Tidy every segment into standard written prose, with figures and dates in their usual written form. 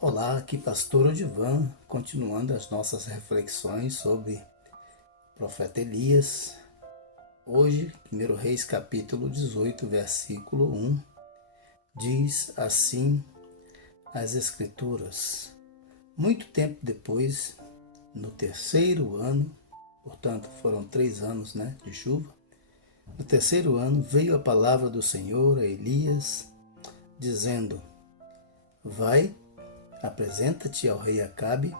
Olá, aqui Pastor Odivan, continuando as nossas reflexões sobre o profeta Elias. Hoje, 1 Reis capítulo 18, versículo 1, diz assim as Escrituras: Muito tempo depois, no terceiro ano, portanto foram 3 anos de chuva, no terceiro ano veio a palavra do Senhor a Elias, dizendo: Vai, apresenta-te ao rei Acabe,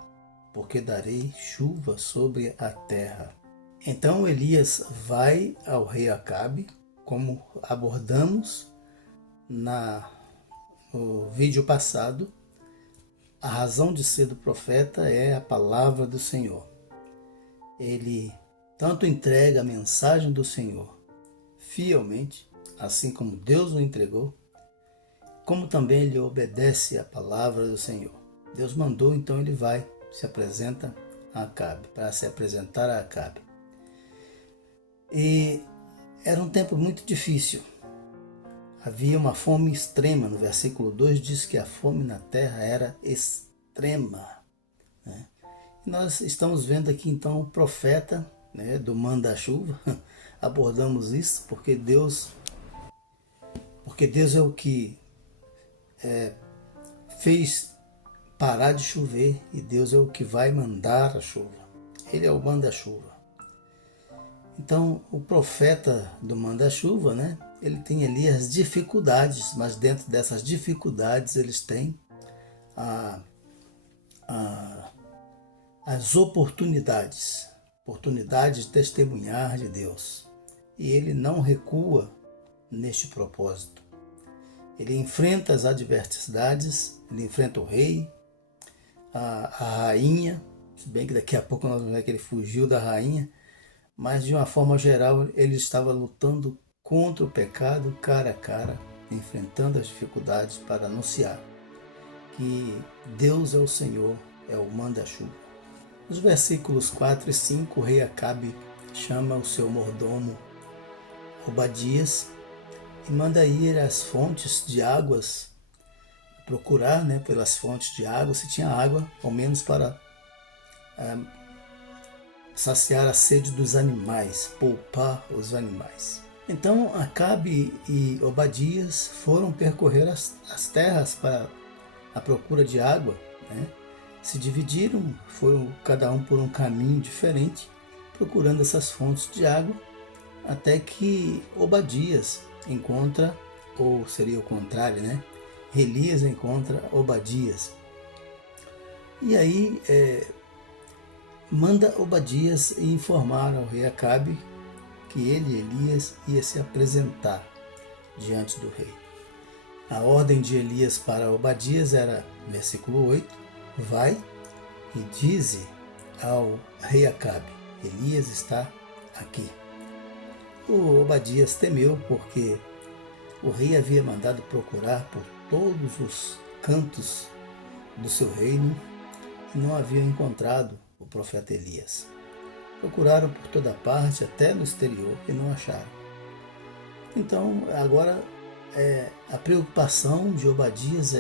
porque darei chuva sobre a terra. Então Elias vai ao rei Acabe, como abordamos no vídeo passado. A razão de ser do profeta é a palavra do Senhor. Ele tanto entrega a mensagem do Senhor fielmente, assim como Deus o entregou, como também ele obedece à palavra do Senhor. Deus mandou, então ele vai, se apresenta a Acabe, para se apresentar a Acabe. E era um tempo muito difícil. Havia uma fome extrema. No versículo 2 diz que a fome na terra era extrema. E nós estamos vendo aqui então o profeta do manda-chuva. Abordamos isso porque Deus é o que fez parar de chover, e Deus é o que vai mandar a chuva. Ele é o manda-chuva. Então, o profeta do manda-chuva, ele tem ali as dificuldades, mas dentro dessas dificuldades eles têm as oportunidades de testemunhar de Deus. E ele não recua neste propósito. Ele enfrenta as adversidades, ele enfrenta o rei, a rainha, se bem que daqui a pouco nós vamos ver que ele fugiu da rainha, mas de uma forma geral ele estava lutando contra o pecado cara a cara, enfrentando as dificuldades para anunciar que Deus é o Senhor, é o manda-chuva. Nos versículos 4 e 5, o rei Acabe chama o seu mordomo Obadias e manda ir às fontes de águas, procurar pelas fontes de água, se tinha água, ao menos para saciar a sede dos animais, poupar os animais. Então Acabe e Obadias foram percorrer as terras para a procura de água. Se dividiram, foram cada um por um caminho diferente, procurando essas fontes de água, até que Obadias encontra, ou seria o contrário, Elias encontra Obadias. E aí manda Obadias informar ao rei Acabe que ele, Elias, ia se apresentar diante do rei. A ordem de Elias para Obadias era, versículo 8, vai e dize ao rei Acabe, Elias está aqui. O Obadias temeu porque o rei havia mandado procurar por todos os cantos do seu reino e não haviam encontrado o profeta Elias. Procuraram por toda parte, até no exterior, e não acharam. Então, agora, a preocupação de Obadias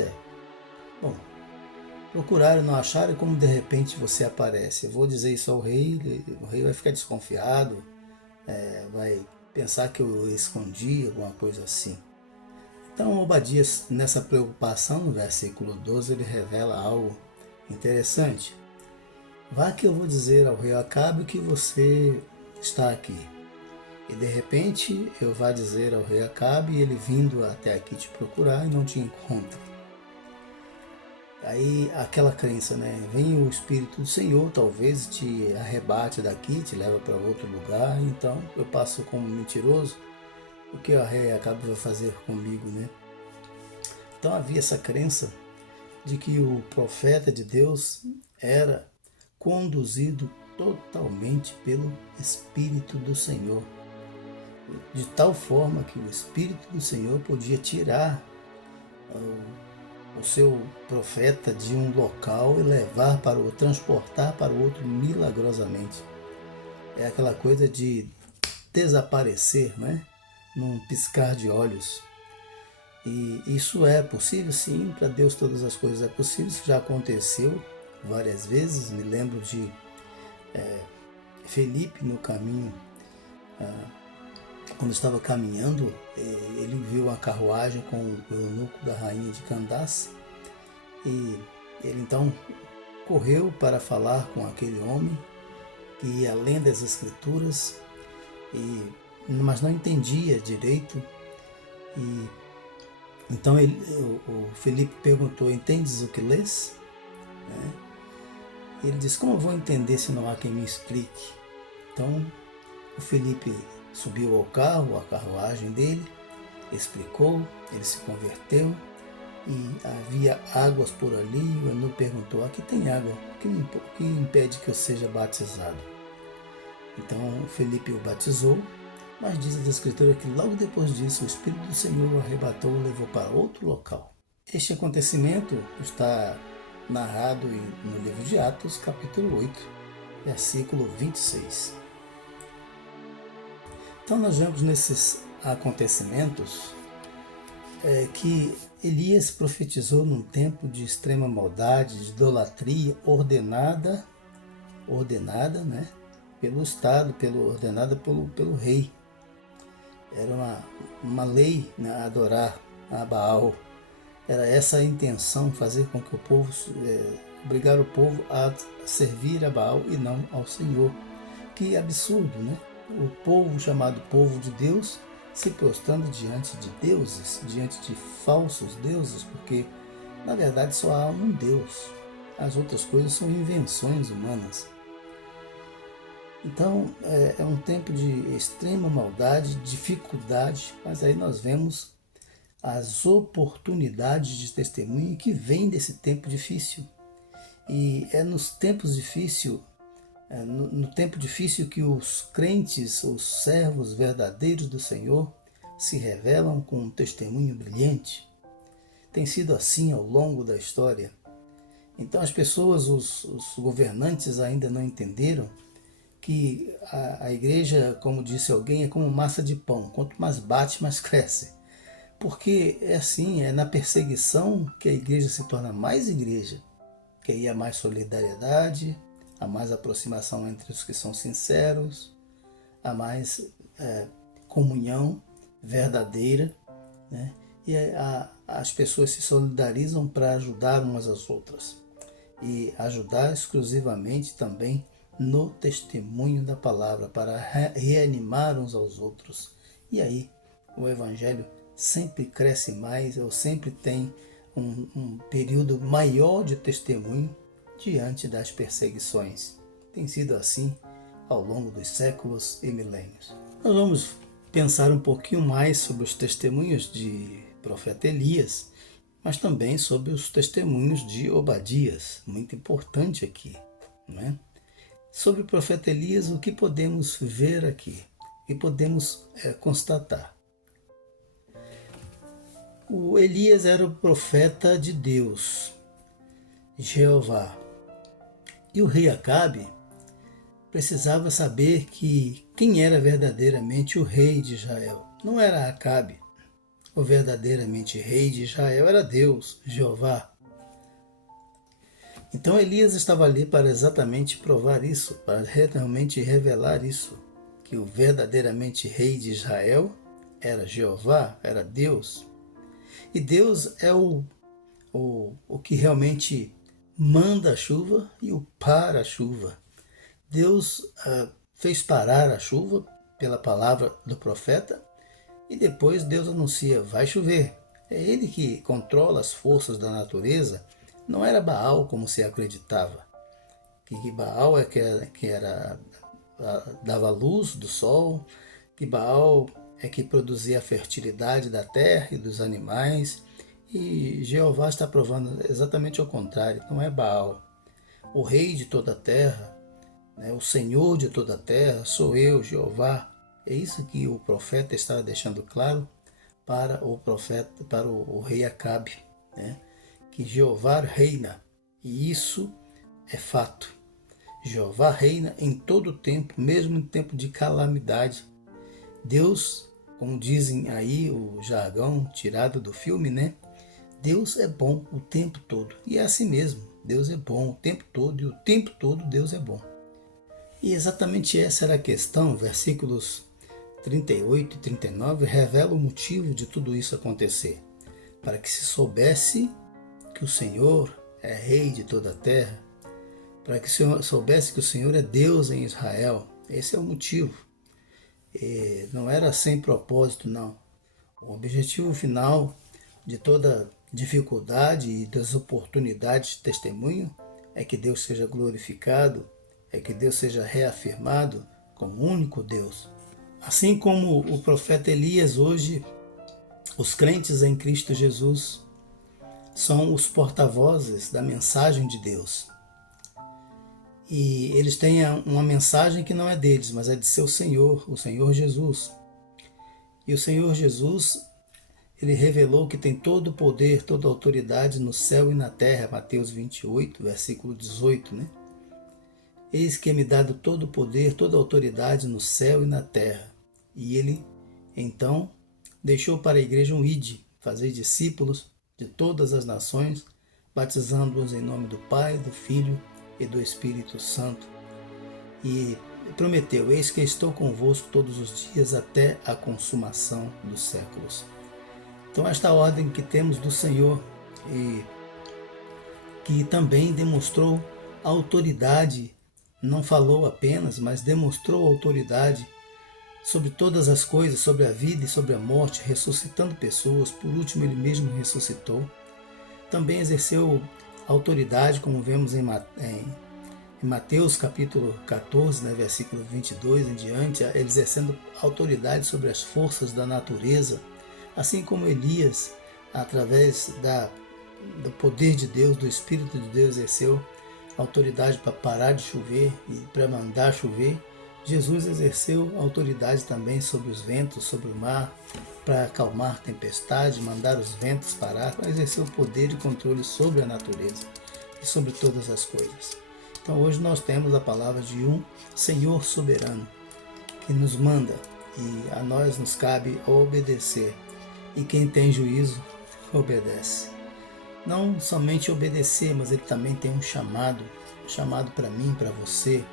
procuraram, não acharam, e como de repente você aparece? Eu vou dizer isso ao rei, o rei vai ficar desconfiado, vai pensar que eu escondi, alguma coisa assim. Então, Obadias, nessa preocupação, no versículo 12, ele revela algo interessante. Vá que eu vou dizer ao rei Acabe que você está aqui. E de repente eu vá dizer ao rei Acabe, ele vindo até aqui te procurar e não te encontra. Aí aquela crença, vem o Espírito do Senhor, talvez te arrebate daqui, te leva para outro lugar, então eu passo como mentiroso, o que o rei Acabe vai fazer comigo, Então havia essa crença de que o profeta de Deus era conduzido totalmente pelo Espírito do Senhor, de tal forma que o Espírito do Senhor podia tirar o seu profeta de um local e levar transportar para o outro milagrosamente. É aquela coisa de desaparecer, num piscar de olhos. E isso é possível? Sim, para Deus todas as coisas é possível. Isso já aconteceu várias vezes. Me lembro de Felipe no caminho, quando estava caminhando, ele viu uma carruagem com o eunuco da rainha de Candace e ele então correu para falar com aquele homem que ia além das escrituras, mas não entendia direito. E então o Felipe perguntou: entendes o que lês? Ele disse: como eu vou entender se não há quem me explique? Então o Felipe subiu ao carro, a carruagem dele, explicou, ele se converteu e havia águas por ali. O eunuco perguntou: aqui tem água, o que impede que eu seja batizado? Então Felipe o batizou, mas diz a Escritura que logo depois disso o Espírito do Senhor o arrebatou e o levou para outro local. Este acontecimento está narrado no livro de Atos, capítulo 8, versículo 26. Então nós vemos nesses acontecimentos que Elias profetizou num tempo de extrema maldade, de idolatria ordenada, né, pelo Estado, ordenada pelo rei. Era uma lei, né, adorar a Baal. Era essa a intenção, fazer com que o povo, obrigar o povo a servir a Baal e não ao Senhor. Que absurdo, né? O povo chamado povo de Deus se prostrando diante de deuses, diante de falsos deuses, porque na verdade só há um Deus. As outras coisas são invenções humanas. Então é um tempo de extrema maldade, dificuldade, mas aí nós vemos as oportunidades de testemunho que vêm desse tempo difícil. E é nos tempos difíceis, no tempo difícil que os crentes, os servos verdadeiros do Senhor, se revelam com um testemunho brilhante. Tem sido assim ao longo da história. Então as pessoas, os governantes ainda não entenderam que a igreja, como disse alguém, é como massa de pão. Quanto mais bate, mais cresce. Porque é assim, é na perseguição que a igreja se torna mais igreja. Que aí há mais solidariedade, há mais aproximação entre os que são sinceros, há mais comunhão verdadeira, né? E as pessoas se solidarizam para ajudar umas às outras e ajudar exclusivamente também no testemunho da palavra, para reanimar uns aos outros. E aí o evangelho sempre cresce mais, ou sempre tem um período maior de testemunho diante das perseguições. Tem sido assim ao longo dos séculos e milênios. Nós vamos pensar um pouquinho mais sobre os testemunhos de profeta Elias, mas também sobre os testemunhos de Obadias, muito importante aqui, não é? Sobre o profeta Elias, o que podemos ver aqui? O que podemos constatar? O Elias era o profeta de Deus, Jeová. E o rei Acabe precisava saber quem era verdadeiramente o rei de Israel. Não era Acabe. O verdadeiramente rei de Israel era Deus, Jeová. Então Elias estava ali para exatamente provar isso, para realmente revelar isso, que o verdadeiramente rei de Israel era Jeová, era Deus. E Deus é o que realmente manda a chuva e o para a chuva. Deus fez parar a chuva pela palavra do profeta e depois Deus anuncia: vai chover. É ele que controla as forças da natureza. Não era Baal como se acreditava. Que Baal dava luz do sol, que Baal é que produzia a fertilidade da terra e dos animais. E Jeová está provando exatamente ao contrário. Não é Baal. O rei de toda a terra, né, o Senhor de toda a terra, sou eu, Jeová. É isso que o profeta está deixando claro para o rei Acabe, né? Que Jeová reina, e isso é fato. Jeová reina em todo o tempo, mesmo em tempo de calamidade. Deus como dizem aí o jargão tirado do filme, né? Deus é bom o tempo todo. E é assim mesmo. Deus é bom o tempo todo e o tempo todo Deus é bom. E exatamente essa era a questão. Versículos 38 e 39 revelam o motivo de tudo isso acontecer. Para que se soubesse que o Senhor é rei de toda a terra, para que se soubesse que o Senhor é Deus em Israel. Esse é o motivo. Não era sem propósito, não. O objetivo final de toda dificuldade e das oportunidades de testemunho é que Deus seja glorificado, é que Deus seja reafirmado como único Deus. Assim como o profeta Elias, hoje, os crentes em Cristo Jesus são os porta-vozes da mensagem de Deus. E eles têm uma mensagem que não é deles, mas é de seu Senhor, o Senhor Jesus. E o Senhor Jesus, ele revelou que tem todo o poder, toda a autoridade no céu e na terra, Mateus 28, versículo 18, né? Eis que é-me dado todo o poder, toda a autoridade no céu e na terra. E ele, então, deixou para a igreja um ide, fazer discípulos de todas as nações, batizando-os em nome do Pai, do Filho e do Espírito Santo. E prometeu, eis que estou convosco todos os dias até a consumação dos séculos. Então esta ordem que temos do Senhor, e que também demonstrou autoridade, não falou apenas, mas demonstrou autoridade sobre todas as coisas, sobre a vida e sobre a morte, ressuscitando pessoas, por último ele mesmo ressuscitou. Também exerceu autoridade, como vemos em Mateus capítulo 14, né, versículo 22 em diante, ele exercendo autoridade sobre as forças da natureza, assim como Elias, através do poder de Deus, do Espírito de Deus, exerceu autoridade para parar de chover e para mandar chover. Jesus exerceu autoridade também sobre os ventos, sobre o mar, para acalmar a tempestade, mandar os ventos parar, para exercer o poder de controle sobre a natureza e sobre todas as coisas. Então hoje nós temos a palavra de um Senhor soberano que nos manda e a nós nos cabe obedecer. E quem tem juízo, obedece. Não somente obedecer, mas ele também tem um chamado para mim, para você.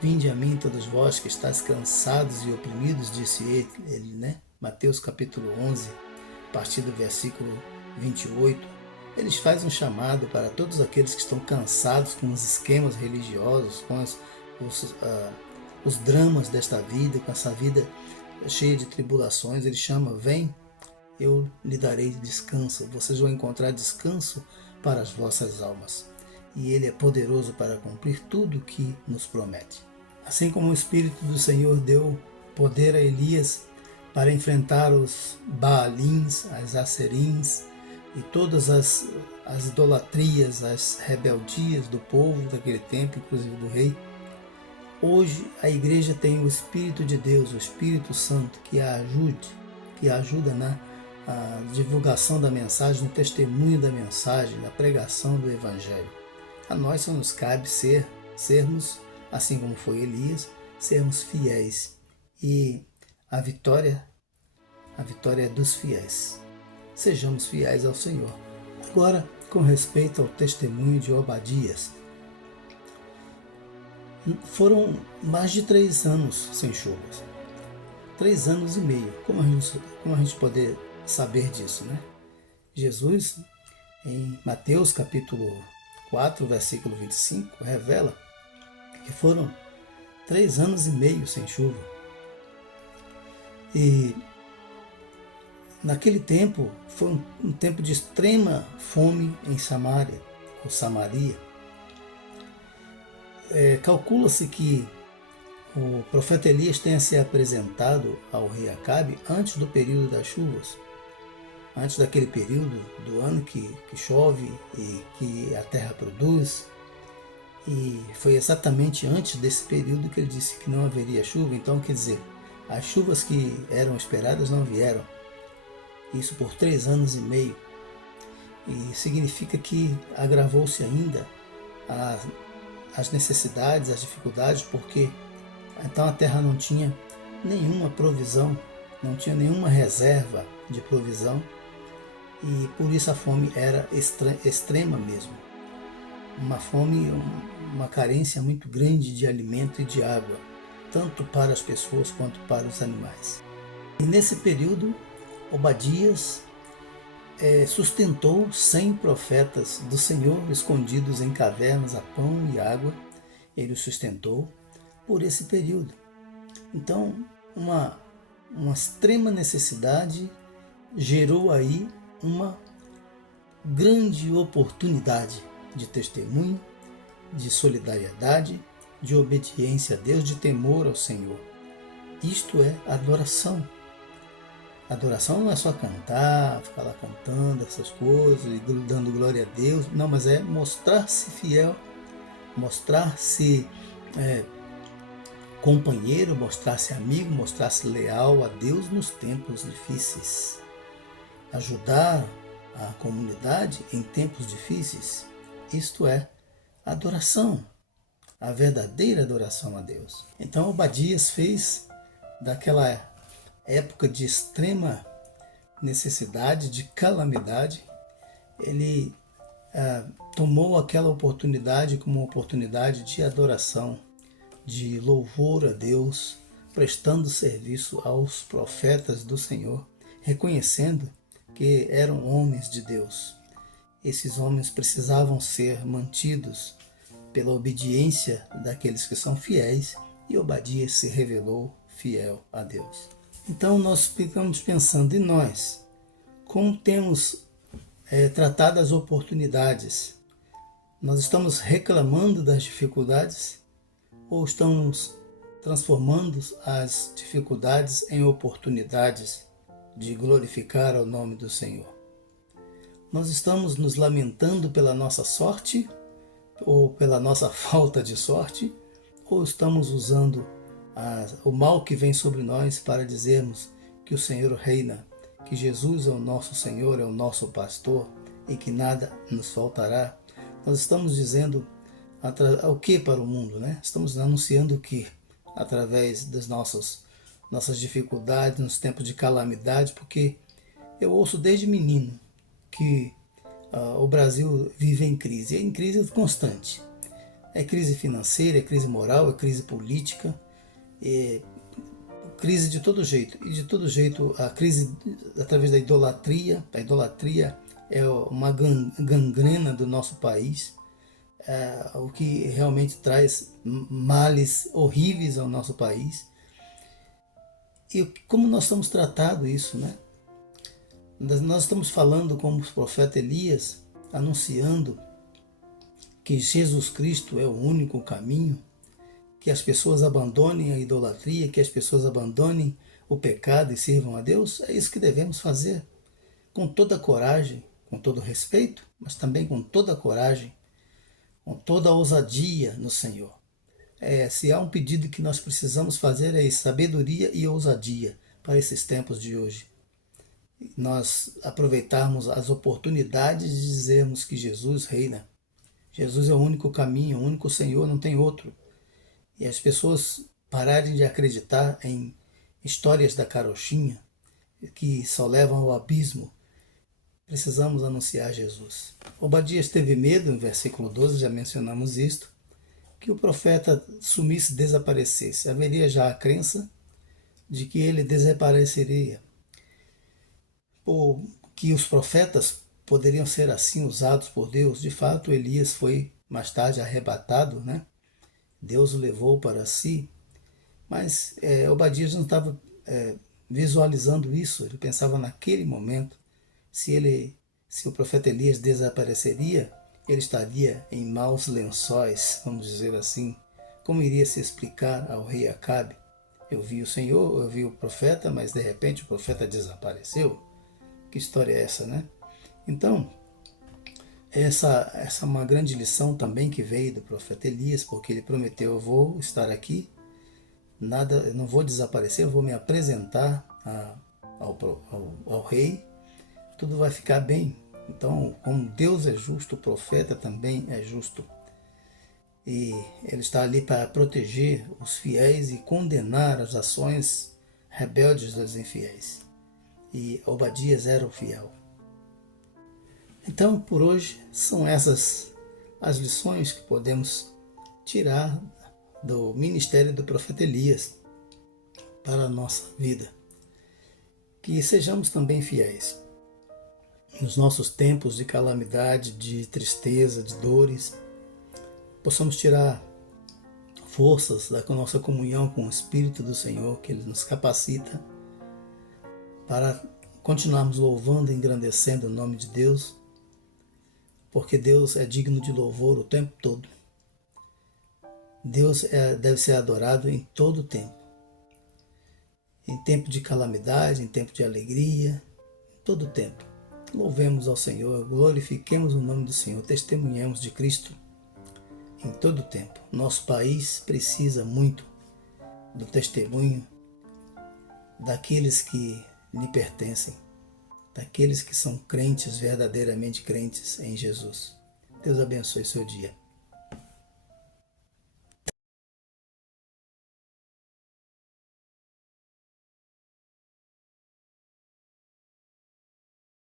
Vinde a mim todos vós que estáis cansados e oprimidos, disse ele, né? Mateus capítulo 11, a partir do versículo 28. Eles fazem um chamado para todos aqueles que estão cansados com os esquemas religiosos, com os dramas desta vida, com essa vida cheia de tribulações. Ele chama, vem, eu lhe darei descanso. Vocês vão encontrar descanso para as vossas almas. E ele é poderoso para cumprir tudo o que nos promete. Assim como o Espírito do Senhor deu poder a Elias para enfrentar os Baalins, as Acerins e todas as idolatrias, as rebeldias do povo daquele tempo, inclusive do rei, hoje a igreja tem o Espírito de Deus, o Espírito Santo, que ajuda na divulgação da mensagem, no testemunho da mensagem, na pregação do Evangelho. A nós só nos cabe sermos, assim como foi Elias, sermos fiéis. E a vitória é dos fiéis. Sejamos fiéis ao Senhor. Agora, com respeito ao testemunho de Obadias, foram mais de 3 anos sem chuvas. 3 anos e meio. Como a gente poder saber disso, né? Jesus, em Mateus capítulo 4, versículo 25, revela que foram 3 anos e meio sem chuva. E naquele tempo foi um tempo de extrema fome em Samaria. Calcula-se que o profeta Elias tenha se apresentado ao rei Acabe antes do período das chuvas, antes daquele período do ano que chove e que a terra produz. E foi exatamente antes desse período que ele disse que não haveria chuva. Então, quer dizer, as chuvas que eram esperadas não vieram. Isso por 3 anos e meio. E significa que agravou-se ainda as necessidades, as dificuldades, porque então a terra não tinha nenhuma provisão não tinha nenhuma reserva de provisão e por isso a fome era extrema mesmo. Uma fome, uma carência muito grande de alimento e de água, tanto para as pessoas quanto para os animais. E nesse período, Obadias sustentou 100 profetas do Senhor escondidos em cavernas a pão e água. Ele os sustentou por esse período. Então, uma extrema necessidade gerou aí uma grande oportunidade de testemunho, de solidariedade, de obediência a Deus, de temor ao Senhor. Isto é adoração. Adoração não é só cantar, ficar lá cantando essas coisas e dando glória a Deus. Não, mas é mostrar-se fiel, mostrar-se companheiro, mostrar-se amigo, mostrar-se leal a Deus nos tempos difíceis. Ajudar a comunidade em tempos difíceis, isto é adoração, a verdadeira adoração a Deus. Então Obadias fez daquela época de extrema necessidade, de calamidade, ele tomou aquela oportunidade como uma oportunidade de adoração, de louvor a Deus, prestando serviço aos profetas do Senhor, reconhecendo que eram homens de Deus. Esses homens precisavam ser mantidos pela obediência daqueles que são fiéis, e Obadias se revelou fiel a Deus. Então nós ficamos pensando em nós, como temos tratado as oportunidades. Nós estamos reclamando das dificuldades ou estamos transformando as dificuldades em oportunidades de glorificar o nome do Senhor? Nós estamos nos lamentando pela nossa sorte ou pela nossa falta de sorte, ou estamos usando o mal que vem sobre nós para dizermos que o Senhor reina, que Jesus é o nosso Senhor, é o nosso pastor e que nada nos faltará? Nós estamos dizendo o que para o mundo, né? Estamos anunciando o que através das nossas dificuldades, nos tempos de calamidade, porque eu ouço desde menino que o Brasil vive em crise constante. É crise financeira, é crise moral, é crise política, é crise de todo jeito. E de todo jeito a crise através da idolatria. A idolatria é uma gangrena do nosso país, o que realmente traz males horríveis ao nosso país. E como nós estamos tratando isso, né? Nós estamos falando como o profeta Elias, anunciando que Jesus Cristo é o único caminho, que as pessoas abandonem a idolatria, que as pessoas abandonem o pecado e sirvam a Deus. É isso que devemos fazer, com toda a coragem, com todo o respeito, mas também com toda a coragem, com toda a ousadia no Senhor. Se há um pedido que nós precisamos fazer, é isso: sabedoria e ousadia para esses tempos de hoje. Nós aproveitarmos as oportunidades de dizermos que Jesus reina. Jesus é o único caminho, o único Senhor, não tem outro. E as pessoas pararem de acreditar em histórias da carochinha que só levam ao abismo. Precisamos anunciar Jesus. Obadias teve medo, em versículo 12, já mencionamos isto, que o profeta sumisse, desaparecesse. Haveria já a crença de que ele desapareceria, ou que os profetas poderiam ser assim usados por Deus. De fato, Elias foi mais tarde arrebatado, né? Deus o levou para si, mas Obadias não estava visualizando isso. Ele pensava naquele momento, se o profeta Elias desapareceria, ele estaria em maus lençóis, vamos dizer assim. Como iria se explicar ao rei Acabe? Eu vi o Senhor, eu vi o profeta, mas de repente o profeta desapareceu. Que história é essa, né? Então, essa é uma grande lição também que veio do profeta Elias, porque ele prometeu: eu vou estar aqui, eu não vou desaparecer, eu vou me apresentar ao rei, tudo vai ficar bem. Então, como Deus é justo, o profeta também é justo. E ele está ali para proteger os fiéis e condenar as ações rebeldes dos infiéis. E Obadias era o fiel. Então, por hoje, são essas as lições que podemos tirar do ministério do profeta Elias para a nossa vida. Que sejamos também fiéis. Nos nossos tempos de calamidade, de tristeza, de dores, possamos tirar forças da nossa comunhão com o Espírito do Senhor, que Ele nos capacita para continuarmos louvando e engrandecendo o nome de Deus, porque Deus é digno de louvor o tempo todo. Deus deve ser adorado em todo o tempo. Em tempo de calamidade, em tempo de alegria, em todo o tempo. Louvemos ao Senhor, glorifiquemos o nome do Senhor, testemunhemos de Cristo em todo o tempo. Nosso país precisa muito do testemunho daqueles que lhe pertencem, daqueles que são crentes, verdadeiramente crentes em Jesus. Deus abençoe seu dia.